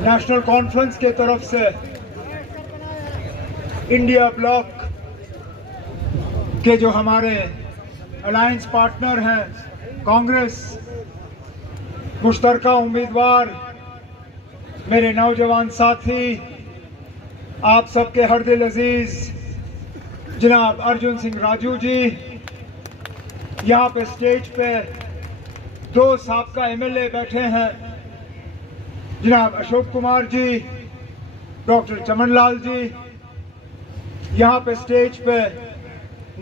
National conference के तरफ से इंडिया ब्लॉक के जो हमारे अलायंस पार्टनर हैं, कांग्रेस, मुश्तरका उम्मीदवार, मेरे नौजवान साथी, आप सबके हरदिल अजीज जनाब अर्जुन सिंह राजू जी, यहाँ पे स्टेज पे दो साबका एमएलए बैठे हैं, जनाब अशोक कुमार जी, डॉक्टर चमन लाल जी। यहाँ पे स्टेज पे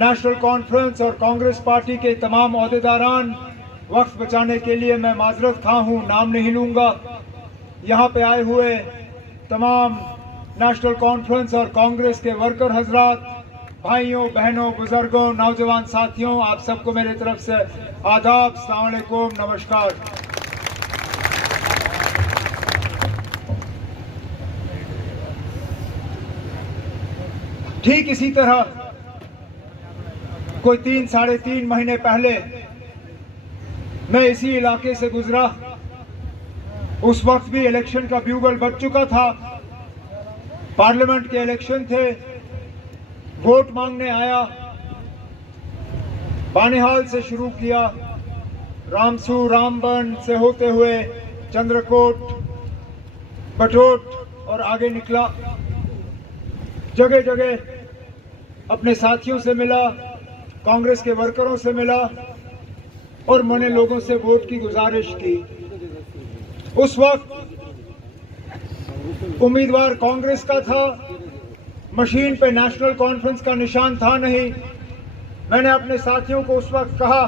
नेशनल कॉन्फ्रेंस और कांग्रेस पार्टी के तमाम ओहदेदारान, वक्त बचाने के लिए मैं माजरत खा हूँ, नाम नहीं लूँगा। यहाँ पे आए हुए तमाम नेशनल कॉन्फ्रेंस और कांग्रेस के वर्कर हजरात, भाइयों बहनों, बुजुर्गों, नौजवान साथियों, आप सबको मेरे तरफ से आदाब, अस्सलाम वालेकुम, नमस्कार। ठीक इसी तरह कोई 3-3.5 महीने पहले मैं इसी इलाके से गुजरा। उस वक्त भी इलेक्शन का ब्यूगल बज चुका था, पार्लियामेंट के इलेक्शन थे, वोट मांगने आया। बानिहाल से शुरू किया, रामसू, रामबन से होते हुए चंद्रकोट, बटोट और आगे निकला। जगह जगह अपने साथियों से मिला, कांग्रेस के वर्करों से मिला और मैंने लोगों से वोट की गुजारिश की। उस वक्त उम्मीदवार कांग्रेस का था, मशीन पे नेशनल कॉन्फ्रेंस का निशान था नहीं। मैंने अपने साथियों को उस वक्त कहा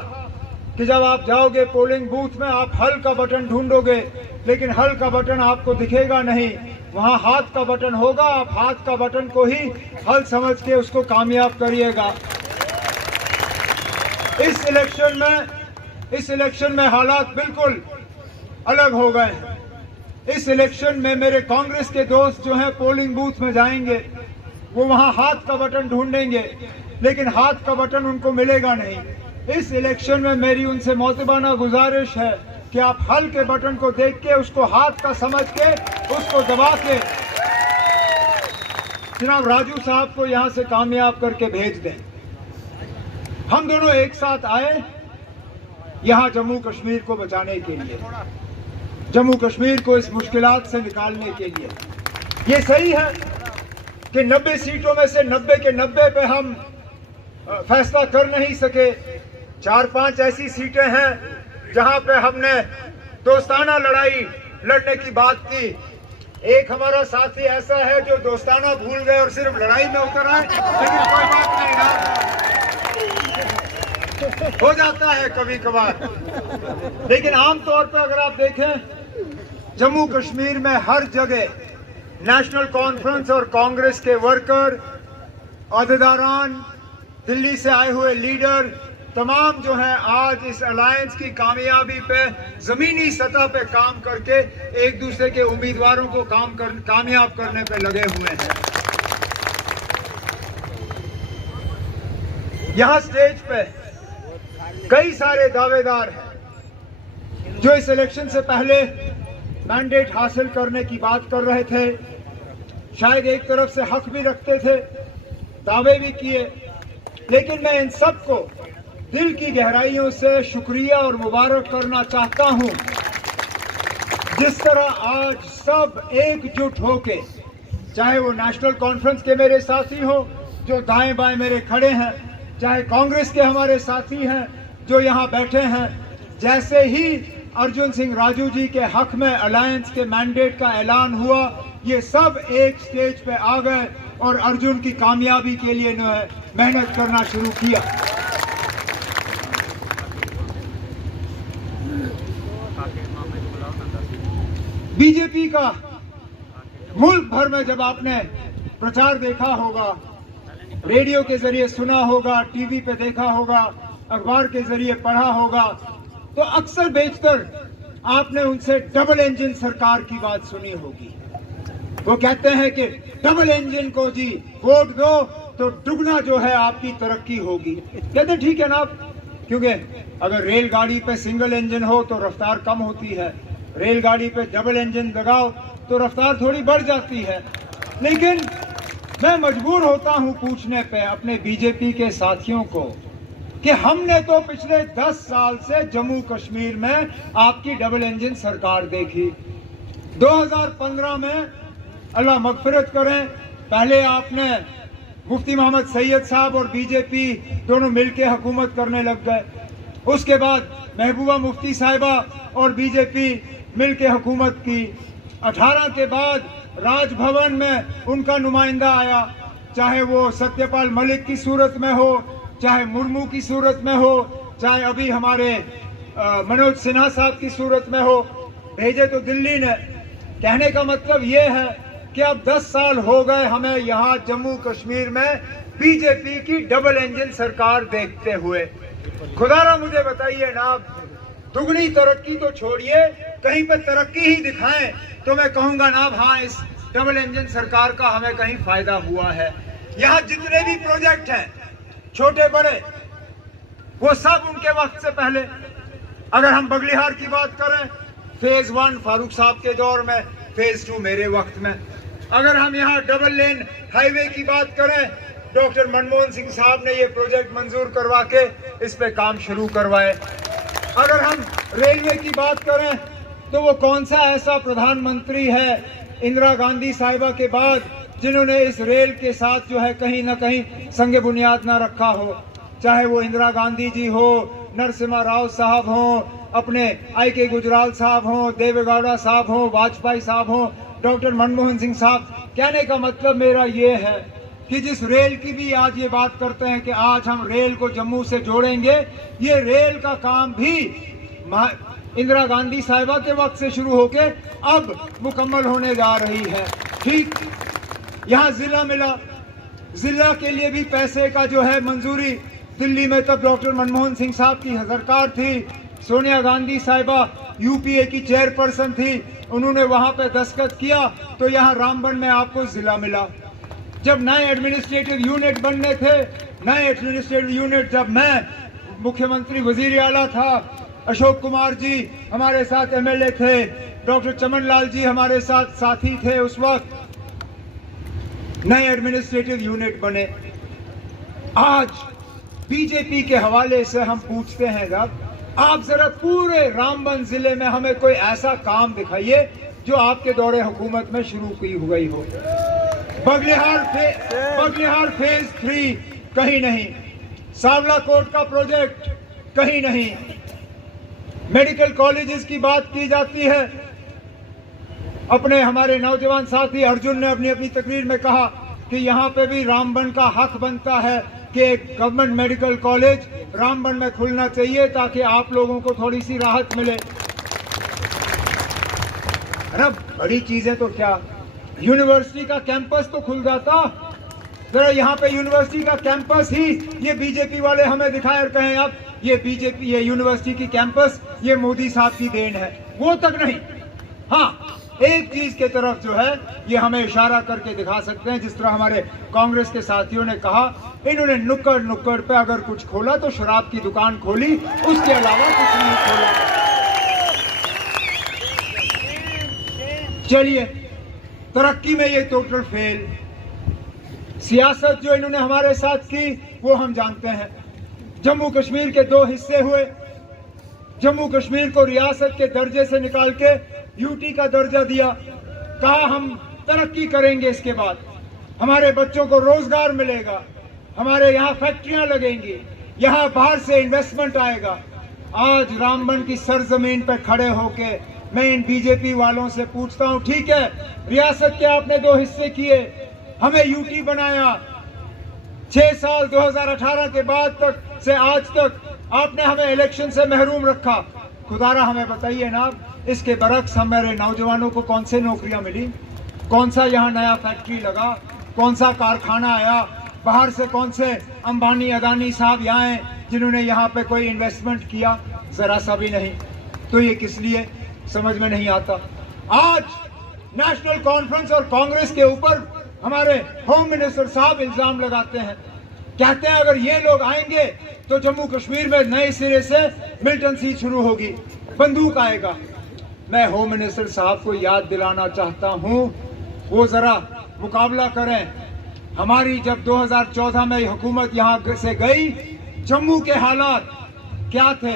कि जब आप जाओगे पोलिंग बूथ में, आप हल का बटन ढूंढोगे, लेकिन हल का बटन आपको दिखेगा नहीं, वहां हाथ का बटन होगा। आप हाथ का बटन को ही हल समझ के उसको कामयाब करिएगा। इस इलेक्शन में हालात बिल्कुल अलग हो गए हैं। इस इलेक्शन में मेरे कांग्रेस के दोस्त जो हैं पोलिंग बूथ में जाएंगे, वो वहां हाथ का बटन ढूंढेंगे, लेकिन हाथ का बटन उनको मिलेगा नहीं। इस इलेक्शन में मेरी उनसे मोतबाना गुजारिश है कि आप हल के बटन को देख के, उसको हाथ का समझ के, उसको दबा के जनाब राजू साहब को यहां से कामयाब करके भेज दें। हम दोनों एक साथ आए यहां जम्मू कश्मीर को बचाने के लिए, जम्मू कश्मीर को इस मुश्किलात से निकालने के लिए। ये सही है कि 90 सीटों में से 90 के 90 पे हम फैसला कर नहीं सके। 4-5 ऐसी सीटें हैं जहां पे हमने दोस्ताना लड़ाई लड़ने की बात की। एक हमारा साथी ऐसा है जो दोस्ताना भूल गए और सिर्फ लड़ाई में उतर आए, लेकिन कोई बात नहीं ना, हो जाता है कभी कभार। लेकिन आमतौर पर अगर आप देखें, जम्मू कश्मीर में हर जगह नेशनल कॉन्फ्रेंस और कांग्रेस के वर्कर, ओहदेदारान, दिल्ली से आए हुए लीडर, तमाम जो हैं आज इस अलायंस की कामयाबी पे जमीनी सतह पे काम करके एक दूसरे के उम्मीदवारों को कामयाब करने पे लगे हुए हैं। यहाँ स्टेज पे कई सारे दावेदार हैं जो इस इलेक्शन से पहले मैंडेट हासिल करने की बात कर रहे थे, शायद एक तरफ से हक भी रखते थे, दावे भी किए, लेकिन मैं इन सबको दिल की गहराइयों से शुक्रिया और मुबारक करना चाहता हूं। जिस तरह आज सब एकजुट होके, चाहे वो नेशनल कॉन्फ्रेंस के मेरे साथी हो जो दाएं बाएं मेरे खड़े हैं, चाहे कांग्रेस के हमारे साथी हैं जो यहाँ बैठे हैं, जैसे ही अर्जुन सिंह राजू जी के हक में अलायंस के मैंडेट का ऐलान हुआ, ये सब एक स्टेज पे आ गए और अर्जुन की कामयाबी के लिए मेहनत करना शुरू किया। बीजेपी का मुल्क भर में जब आपने प्रचार देखा होगा, रेडियो के जरिए सुना होगा, टीवी पे देखा होगा, अखबार के जरिए पढ़ा होगा, तो अक्सर बेशतर आपने उनसे डबल इंजन सरकार की बात सुनी होगी। वो कहते हैं कि डबल इंजन को जी वोट दो तो दुगना जो है आपकी तरक्की होगी। कहते ठीक है ना, क्योंकि अगर रेलगाड़ी पे सिंगल इंजन हो तो रफ्तार कम होती है, रेलगाड़ी पे डबल इंजन लगाओ तो रफ्तार थोड़ी बढ़ जाती है। लेकिन मैं मजबूर होता हूं पूछने पे अपने बीजेपी के साथियों को कि हमने तो पिछले 10 साल से जम्मू कश्मीर में आपकी डबल इंजन सरकार देखी। 2015 में अल्लाह मगफिरत करें, पहले आपने मुफ्ती मोहम्मद सैयद साहब और बीजेपी दोनों मिलकर हुकूमत करने लग गए। उसके बाद महबूबा मुफ्ती साहिबा और बीजेपी मिलकर हुकूमत की। 18 के बाद राजभवन में उनका नुमाइंदा आया, चाहे वो सत्यपाल मलिक की सूरत में हो, चाहे मुर्मू की सूरत में हो, चाहे अभी हमारे मनोज सिन्हा साहब की सूरत में हो, भेजे तो दिल्ली ने। कहने का मतलब ये है कि अब 10 साल हो गए हमें यहाँ जम्मू कश्मीर में बीजेपी की डबल इंजन सरकार देखते हुए। खुदारा मुझे बताइए ना, दुगनी तरक्की तो छोड़िए, कहीं पर तरक्की ही दिखाएं तो मैं कहूंगा ना हाँ इस डबल इंजन सरकार का हमें कहीं फायदा हुआ है। यहाँ जितने भी प्रोजेक्ट हैं छोटे बड़े, वो सब उनके वक्त से पहले। अगर हम बगलिहार की बात करें, फेज 1 फारूक साहब के दौर में, फेज 2 मेरे वक्त में। अगर हम यहाँ डबल लेन हाईवे की बात करें, डॉक्टर मनमोहन सिंह साहब ने ये प्रोजेक्ट मंजूर करवा के इस पे काम शुरू करवाए। अगर हम रेलवे की बात करें तो वो कौन सा ऐसा प्रधानमंत्री है इंदिरा गांधी साहिबा के बाद जिन्होंने इस रेल के साथ जो है कहीं ना कहीं संग बुनियाद ना रखा हो। चाहे वो इंदिरा गांधी जी हो, नरसिम्हा राव साहब हो, अपने आई.के. गुजराल साहब हो, देवेगौड़ा साहब हो, वाजपेयी साहब हो, डॉक्टर मनमोहन सिंह साहब। कहने का मतलब मेरा ये है कि जिस रेल की भी आज ये बात करते हैं कि आज हम रेल को जम्मू से जोड़ेंगे, ये रेल का काम भी इंदिरा गांधी साहिबा के वक्त से शुरू होके अब मुकम्मल होने जा रही है। ठीक यहाँ जिला मिला, जिला के लिए भी पैसे का जो है मंजूरी दिल्ली में तब डॉक्टर मनमोहन सिंह साहब की सरकार थी, सोनिया गांधी साहिबा यूपीए की चेयरपर्सन थी, उन्होंने वहां पे दस्तखत किया तो यहाँ रामबन में आपको जिला मिला। जब नए एडमिनिस्ट्रेटिव यूनिट बनने थे, नए एडमिनिस्ट्रेटिव यूनिट जब मैं मुख्यमंत्री वजीर आला था, अशोक कुमार जी हमारे साथ एमएलए थे, डॉक्टर चमन लाल जी हमारे साथ साथी थे, उस वक्त नए एडमिनिस्ट्रेटिव यूनिट बने। आज बीजेपी के हवाले से हम पूछते हैं, जब आप जरा पूरे रामबन जिले में हमें कोई ऐसा काम दिखाइए जो आपके दौरे हुकूमत में शुरू की हुई हो। बगलिहार फेज 3 कहीं नहीं, सावला कोट का प्रोजेक्ट कहीं नहीं, मेडिकल कॉलेजेस की बात की जाती है। अपने हमारे नौजवान साथी अर्जुन ने अपनी अपनी तकरीर में कहा कि यहाँ पे भी रामबन का हक बनता है कि एक गवर्नमेंट मेडिकल कॉलेज रामबन में खुलना चाहिए ताकि आप लोगों को थोड़ी सी राहत मिले। अरे बड़ी चीजें तो क्या, यूनिवर्सिटी का कैंपस तो खुल जाता। जरा यहाँ पे यूनिवर्सिटी का कैंपस ही ये बीजेपी वाले हमें दिखाए और कहें अब ये बीजेपी, ये यूनिवर्सिटी की कैंपस ये मोदी साहब की देन है, वो तक नहीं। हाँ, एक चीज के तरफ जो है ये हमें इशारा करके दिखा सकते हैं, जिस तरह हमारे कांग्रेस के साथियों ने कहा, इन्होंने नुक्कड़ नुक्कड़ पे अगर कुछ खोला तो शराब की दुकान खोली, उसके अलावा कुछ नहीं खोला। चलिए, तरक्की में ये टोटल फेल। सियासत जो इन्होंने हमारे साथ की वो हम जानते हैं। जम्मू कश्मीर के 2 हिस्से हुए, जम्मू कश्मीर को रियासत के दर्जे से निकाल के यूटी का दर्जा दिया, कहा हम तरक्की करेंगे, इसके बाद हमारे बच्चों को रोजगार मिलेगा, हमारे यहाँ फैक्ट्रियां लगेंगी, यहाँ बाहर से इन्वेस्टमेंट आएगा। आज रामबन की सरजमीन पर खड़े होके मैं इन बीजेपी वालों से पूछता हूँ, ठीक है रियासत के आपने 2 हिस्से किए, हमें यूटी बनाया, 6 साल 2018 के बाद तक से आज तक आपने हमें इलेक्शन से महरूम रखा। खुदारा हमें बताइए ना, इसके बरक्स हमारे नौजवानों को कौन से नौकरियां मिली, कौन सा यहाँ नया फैक्ट्री लगा, कौन सा कारखाना आया, बाहर से कौन से अंबानी अदानी साहब यहाँ आए जिन्होंने यहाँ पे कोई इन्वेस्टमेंट किया, जरा सा भी नहीं। तो ये किस लिए समझ में नहीं आता। आज नेशनल कॉन्फ्रेंस और कांग्रेस के ऊपर हमारे होम मिनिस्टर साहब इल्जाम लगाते हैं, कहते हैं अगर ये लोग आएंगे तो जम्मू कश्मीर में नए सिरे से मिलिटेंसी शुरू होगी, बंदूक आएगा। मैं होम मिनिस्टर साहब को याद दिलाना चाहता हूं, वो जरा मुकाबला करें। हमारी जब 2014 में हुकूमत यहां से गई, जम्मू के हालात क्या थे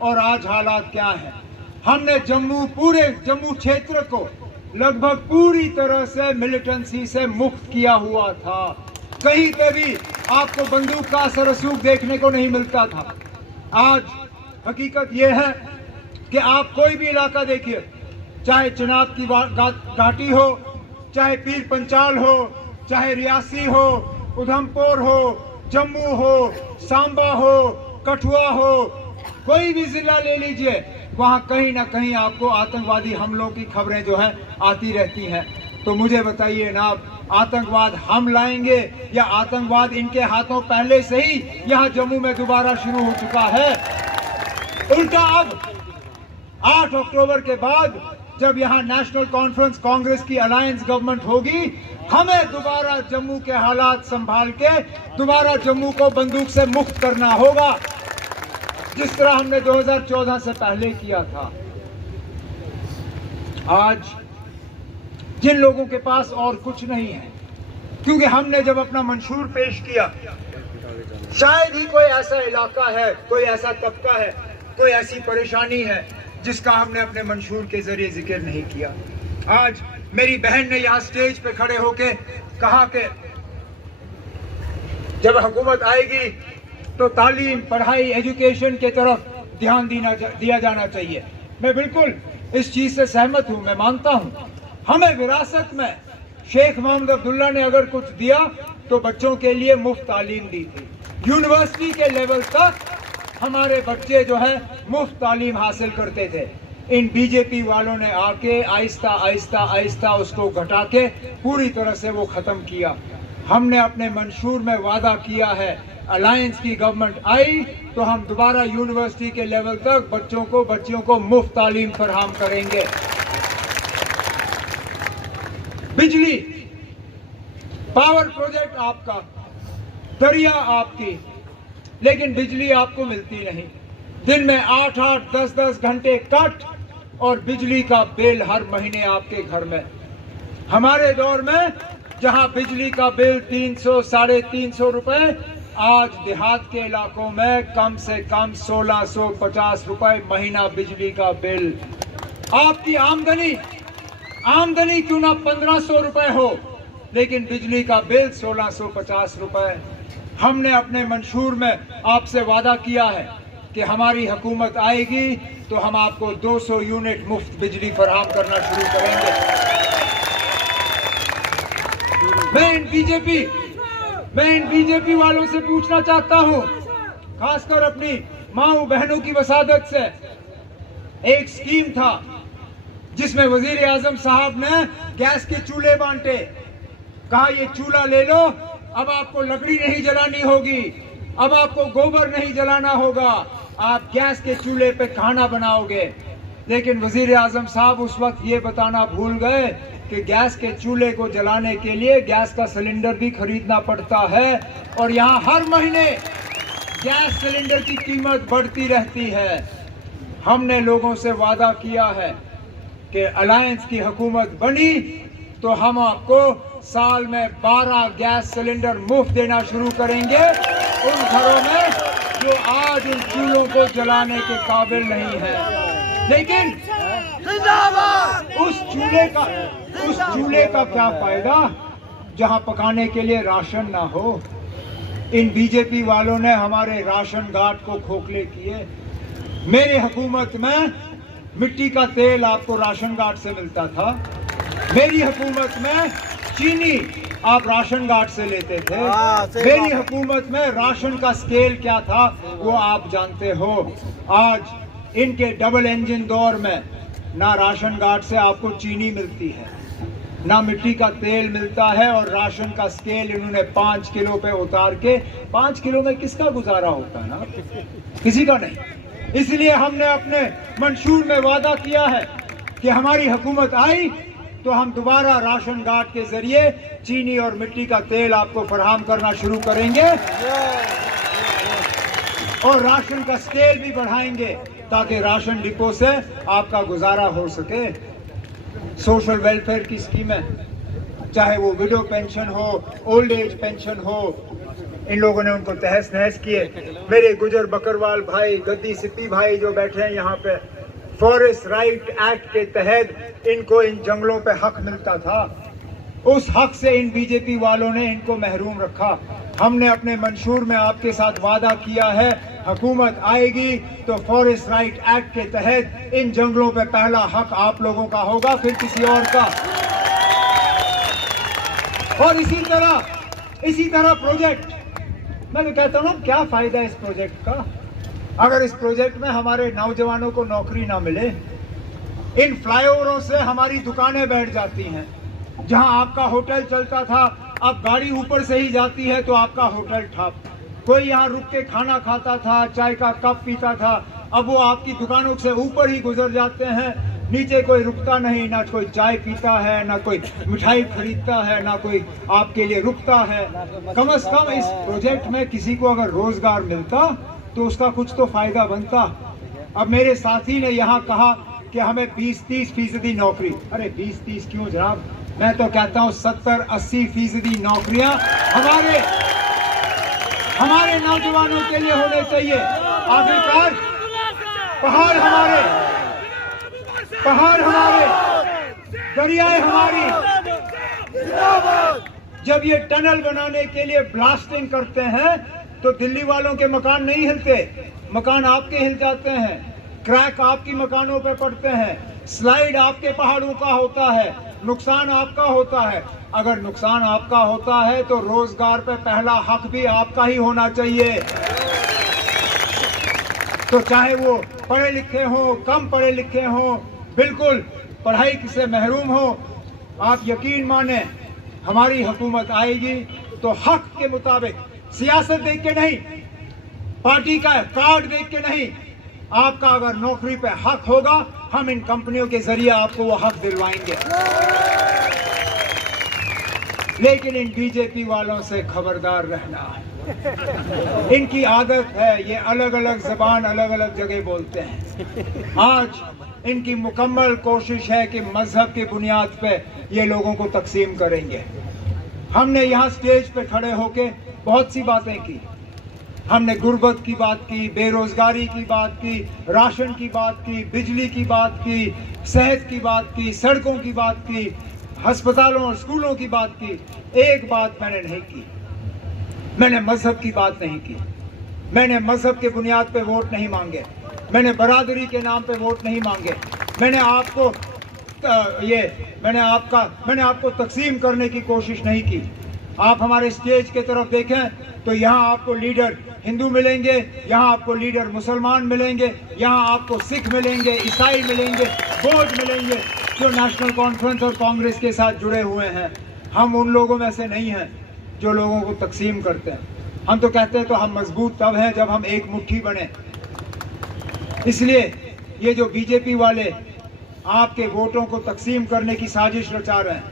और आज हालात क्या है। हमने पूरे जम्मू क्षेत्र को लगभग पूरी तरह से मिलिटेंसी से मुक्त किया हुआ था। कहीं पे भी आपको बंदूक का असर रसूख देखने को नहीं मिलता था। आज हकीकत यह है कि आप कोई भी इलाका देखिए, चाहे चिनाब की घाटी हो, चाहे पीर पंचाल हो, चाहे रियासी हो, उधमपुर हो, जम्मू हो, सांबा हो, कठुआ हो, कोई भी जिला ले लीजिए, वहां कहीं ना कहीं आपको आतंकवादी हमलों की खबरें जो है आती रहती हैं। तो मुझे बताइए ना, आतंकवाद हम लाएंगे या आतंकवाद इनके हाथों पहले से ही यहां जम्मू में दोबारा शुरू हो चुका है। उल्टा अब 8 अक्टूबर के बाद जब यहां नेशनल कॉन्फ्रेंस कांग्रेस की अलायंस गवर्नमेंट होगी, हमें दोबारा जम्मू के हालात संभाल के दोबारा जम्मू को बंदूक से मुक्त करना होगा, जिस तरह हमने 2014 से पहले किया था। आज जिन लोगों के पास और कुछ नहीं है, क्योंकि हमने जब अपना मंशूर पेश किया, शायद ही कोई ऐसा इलाका है, कोई ऐसा तबका है, कोई ऐसी परेशानी है जिसका हमने अपने मंशूर के जरिए जिक्र नहीं किया। आज मेरी बहन ने यहाँ स्टेज पे खड़े होके कहा कि जब हुकूमत आएगी तो तालीम, पढ़ाई, एजुकेशन के तरफ ध्यान दिया जाना चाहिए। मैं बिल्कुल इस चीज से सहमत हूं। मैं मानता हूं हमें विरासत में शेख मोहम्मद अब्दुल्ला ने अगर कुछ दिया तो बच्चों के लिए मुफ्त तालीम दी थी। यूनिवर्सिटी के लेवल तक हमारे बच्चे जो है मुफ्त तालीम हासिल करते थे। इन बीजेपी वालों ने आके आहिस्ता आहिस्ता आहिस्ता उसको घटा के पूरी तरह से वो खत्म किया। हमने अपने मंशूर में वादा किया है, अलायंस की गवर्नमेंट आई तो हम दोबारा यूनिवर्सिटी के लेवल तक बच्चियों को मुफ्त तालीम फराहम करेंगे। बिजली, पावर प्रोजेक्ट आपका, दरिया आपकी, लेकिन बिजली आपको मिलती नहीं। दिन में 8-8, 10-10 घंटे कट और बिजली का बिल हर महीने आपके घर में। हमारे दौर में जहां बिजली का बिल 300, 350 रुपए, आज देहात के इलाकों में कम से कम 1650 रुपए महीना बिजली का बिल। आपकी आमदनी क्यों ना 1500 रुपए हो, लेकिन बिजली का बिल 1650 रुपए। हमने अपने मंशूर में आपसे वादा किया है कि हमारी हुकूमत आएगी तो हम आपको 200 यूनिट मुफ्त बिजली फराहम करना शुरू करेंगे। मैं इन बीजेपी वालों से पूछना चाहता हूं, खासकर अपनी माओ बहनों की वसादत से, एक स्कीम था जिसमें वजीर आजम साहब ने गैस के चूल्हे बांटे। कहा ये चूल्हा ले लो, अब आपको लकड़ी नहीं जलानी होगी, अब आपको गोबर नहीं जलाना होगा, आप गैस के चूल्हे पे खाना बनाओगे। लेकिन वजीर आजम साहब उस वक्त ये बताना भूल गए कि गैस के चूल्हे को जलाने के लिए गैस का सिलेंडर भी खरीदना पड़ता है और यहाँ हर महीने गैस सिलेंडर की कीमत बढ़ती रहती है। हमने लोगों से वादा किया है कि अलायंस की हुकूमत बनी तो हम आपको साल में 12 गैस सिलेंडर मुफ्त देना शुरू करेंगे उन घरों में जो आज उन चूल्हों को जलाने के काबिल नहीं है। लेकिन उस चूल्हे का क्या फायदा जहां पकाने के लिए राशन ना हो। इन बीजेपी वालों ने हमारे राशन कार्ड को खोखले किए। मेरी हुकूमत में मिट्टी का तेल आपको राशन कार्ड से मिलता था। मेरी हुकूमत में चीनी आप राशन कार्ड से लेते थे। मेरी हुकूमत में राशन का स्केल क्या था वो आप जानते हो। आज इनके डबल इंजन दौर में ना राशन कार्ड से आपको चीनी मिलती है, ना मिट्टी का तेल मिलता है, और राशन का स्केल इन्होंने 5 किलो पे उतार के, 5 किलो में किसका गुजारा होता है ना, किसी का नहीं। इसलिए हमने अपने मंशूर में वादा किया है कि हमारी हुकूमत आई तो हम दोबारा राशन कार्ड के जरिए चीनी और मिट्टी का तेल आपको फराहम करना शुरू करेंगे और राशन का स्केल भी बढ़ाएंगे। ताकि राशन डिपो से आपका गुजारा हो सके। सोशल वेलफेयर की स्कीमें, चाहे वो विडो पेंशन हो, ओल्ड एज पेंशन हो, इन लोगों ने उनको तहस नहस किए। मेरे गुजर बकरवाल भाई, गद्दी सिप्पी भाई जो बैठे हैं यहाँ पे, फॉरेस्ट राइट एक्ट के तहत इनको इन जंगलों पे हक मिलता था। उस हक से इन बीजेपी वालों ने इनको महरूम रखा। हमने अपने मंशूर में आपके साथ वादा किया है, हुकूमत आएगी तो फॉरेस्ट राइट एक्ट के तहत इन जंगलों पे पहला हक आप लोगों का होगा, फिर किसी और का। और इसी तरह प्रोजेक्ट, मैं तो कहता हूँ क्या फायदा इस प्रोजेक्ट का अगर इस प्रोजेक्ट में हमारे नौजवानों को नौकरी ना मिले। इन फ्लाईओवरों से हमारी दुकानें बैठ जाती हैं। जहां आपका होटल चलता था, अब गाड़ी ऊपर से ही जाती है तो आपका होटल ठप। कोई यहाँ रुक के खाना खाता था, चाय का कप पीता था, अब वो आपकी दुकानों से ऊपर ही गुजर जाते हैं। नीचे कोई रुकता नहीं, ना कोई चाय पीता है, ना कोई मिठाई खरीदता है, ना कोई आपके लिए रुकता है। कम से कम इस प्रोजेक्ट में किसी को अगर रोजगार मिलता तो उसका कुछ तो फायदा बनता। अब मेरे साथी ने यहाँ कहा कि हमें 20-30% नौकरी। अरे 20-30 क्यों जनाब, मैं तो कहता हूँ 70-80% नौकरियां हमारे नौजवानों के लिए होने चाहिए। आखिरकार पहाड़ हमारे, दरियाएं हमारी। जब ये टनल बनाने के लिए ब्लास्टिंग करते हैं तो दिल्ली वालों के मकान नहीं हिलते, मकान आपके हिल जाते हैं। क्रैक आपकी मकानों पे पड़ते हैं, स्लाइड आपके पहाड़ों का होता है, नुकसान आपका होता है। अगर नुकसान आपका होता है तो रोजगार पे पहला हक भी आपका ही होना चाहिए। तो चाहे वो पढ़े लिखे हो, कम पढ़े लिखे हो, बिल्कुल पढ़ाई से महरूम हो, आप यकीन माने हमारी हुकूमत आएगी तो हक के मुताबिक, सियासत देख के नहीं, पार्टी का कार्ड देख के नहीं, आपका अगर नौकरी पे हक होगा, हम इन कंपनियों के जरिए आपको वो हक दिलवाएंगे। लेकिन इन बीजेपी वालों से खबरदार रहना। इनकी आदत है, ये अलग अलग जबान अलग अलग जगह बोलते हैं। आज इनकी मुकम्मल कोशिश है कि मजहब की बुनियाद पे ये लोगों को तकसीम करेंगे। हमने यहाँ स्टेज पे खड़े होके बहुत सी बातें की। हमने गुर्बत की बात की, बेरोजगारी की बात की, राशन की बात की, बिजली की बात की, सेहत की बात की, सड़कों की बात की, अस्पतालों और स्कूलों की बात की। एक बात मैंने नहीं की, मैंने मजहब की बात नहीं की। मैंने मजहब के बुनियाद पे वोट नहीं मांगे, मैंने बरादरी के नाम पे वोट नहीं मांगे। मैंने आपको तकसीम करने की कोशिश नहीं की। आप हमारे स्टेज के तरफ देखें तो यहाँ आपको लीडर हिंदू मिलेंगे, यहाँ आपको लीडर मुसलमान मिलेंगे, यहाँ आपको सिख मिलेंगे, ईसाई मिलेंगे, बौद्ध मिलेंगे, जो नेशनल कॉन्फ्रेंस और कांग्रेस के साथ जुड़े हुए हैं। हम उन लोगों में से नहीं हैं जो लोगों को तकसीम करते हैं। हम तो कहते हैं तो हम मजबूत तब हैं जब हम एक मुट्ठी बने। इसलिए ये जो बीजेपी वाले आपके वोटों को तकसीम करने की साजिश रचा रहे हैं,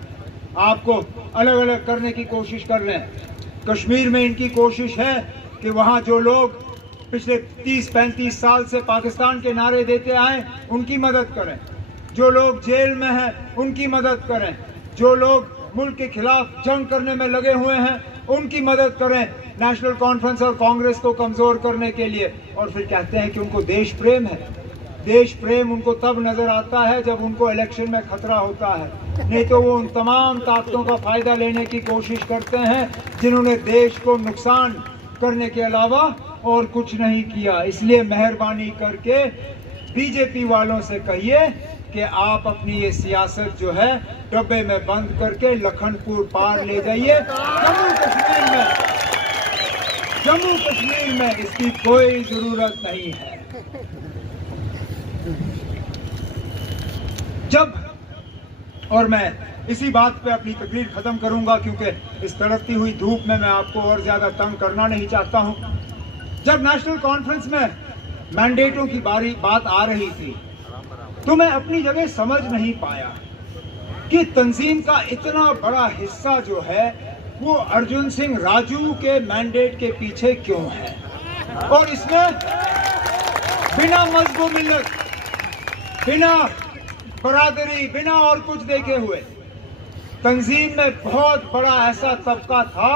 आपको अलग अलग करने की कोशिश कर रहे हैं। कश्मीर में इनकी कोशिश है कि वहाँ जो लोग पिछले 30-35 साल से पाकिस्तान के नारे देते आए उनकी मदद करें, जो लोग जेल में हैं उनकी मदद करें, जो लोग मुल्क के खिलाफ जंग करने में लगे हुए हैं उनकी मदद करें, नेशनल कॉन्फ्रेंस और कांग्रेस को कमजोर करने के लिए। और फिर कहते हैं कि उनको देश प्रेम है। देश प्रेम उनको तब नजर आता है जब उनको इलेक्शन में खतरा होता है, नहीं तो वो उन तमाम ताकतों का फायदा लेने की कोशिश करते हैं जिन्होंने देश को नुकसान करने के अलावा और कुछ नहीं किया। इसलिए मेहरबानी करके बीजेपी वालों से कहिए कि आप अपनी ये सियासत जो है डब्बे में बंद करके लखनपुर पार ले जाइए। जम्मू कश्मीर में इसकी कोई जरूरत नहीं है। और मैं इसी बात पे अपनी तकरीर खत्म करूंगा क्योंकि इस तड़पती हुई धूप में मैं आपको और ज्यादा तंग करना नहीं चाहता हूं। जब नेशनल कॉन्फ्रेंस में मैंडेटों की बात आ रही थी तो मैं अपनी जगह समझ नहीं पाया कि तंजीम का इतना बड़ा हिस्सा जो है वो अर्जुन सिंह राजू के मैंडेट के पीछे क्यों है। और इसमें बिना मजहब मिल्लत, बिना बरादरी, बिना और कुछ देखे हुए तंजीम में बहुत बड़ा ऐसा तबका था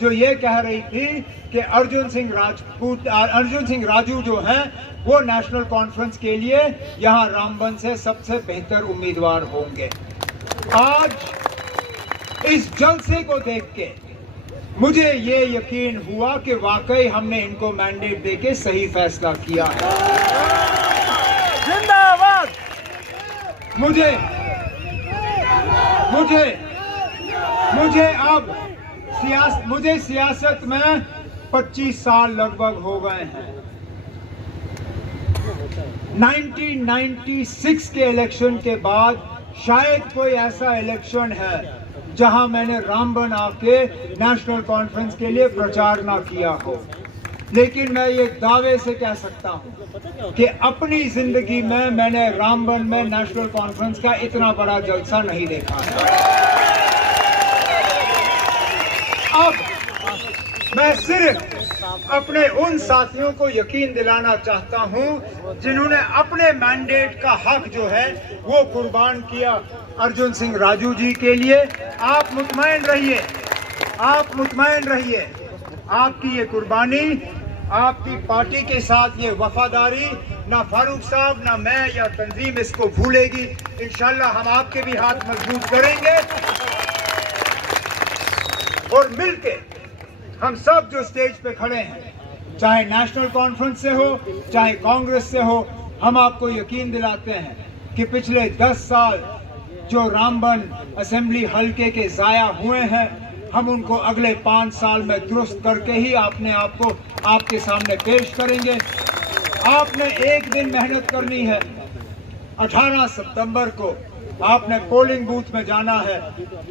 जो ये कह रही थी कि अर्जुन सिंह राजू जो हैं वो नेशनल कॉन्फ्रेंस के लिए यहाँ रामबन से सबसे बेहतर उम्मीदवार होंगे। आज इस जलसे को देख के मुझे ये यकीन हुआ कि वाकई हमने इनको मैंडेट देके सही फैसला किया है। जिंदाबाद। मुझे सियासत में 25 साल लगभग हो गए हैं। 1996 के इलेक्शन के बाद शायद कोई ऐसा इलेक्शन है जहां मैंने रामबन आके नेशनल कॉन्फ्रेंस के लिए प्रचार ना किया हो, लेकिन मैं ये दावे से कह सकता हूं कि अपनी जिंदगी में मैंने रामबन में नेशनल कॉन्फ्रेंस का इतना बड़ा जलसा नहीं देखा है। अब मैं सिर्फ अपने उन साथियों को यकीन दिलाना चाहता हूं जिन्होंने अपने मैंडेट का हक जो है वो कुर्बान किया अर्जुन सिंह राजू जी के लिए। आप मुतमईन रहिए, आप मुतमईन रहिए। आपकी ये कुर्बानी, आपकी पार्टी के साथ ये वफादारी ना फारूक साहब, ना मैं या तंजीम इसको भूलेगी। इंशाल्लाह हम आपके भी हाथ मजबूत करेंगे और मिलके हम सब जो स्टेज पे खड़े हैं, चाहे नेशनल कॉन्फ्रेंस से हो चाहे कांग्रेस से हो, हम आपको यकीन दिलाते हैं कि पिछले 10 साल जो रामबन असेंबली हलके के जाया हुए हैं, हम उनको अगले 5 साल में दुरुस्त करके ही अपने आप को आपके सामने पेश करेंगे। आपने एक दिन मेहनत करनी है। 18 सितंबर को आपने पोलिंग बूथ में जाना है।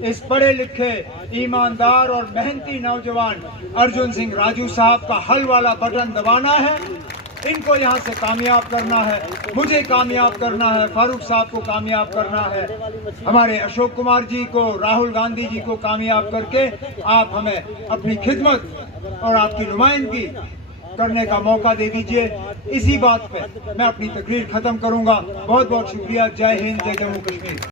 इस पढ़े लिखे, ईमानदार और मेहनती नौजवान अर्जुन सिंह राजू साहब का हल वाला बटन दबाना है। इनको यहाँ से कामयाब करना है, मुझे कामयाब करना है, फारूक साहब को कामयाब करना है, हमारे अशोक कुमार जी को, राहुल गांधी जी को कामयाब करके आप हमें अपनी खिदमत और आपकी नुमाइंदगी करने का मौका दे दीजिए। इसी बात पे मैं अपनी तकरीर खत्म करूंगा। बहुत बहुत शुक्रिया। जय हिंद, जय जम्मू कश्मीर।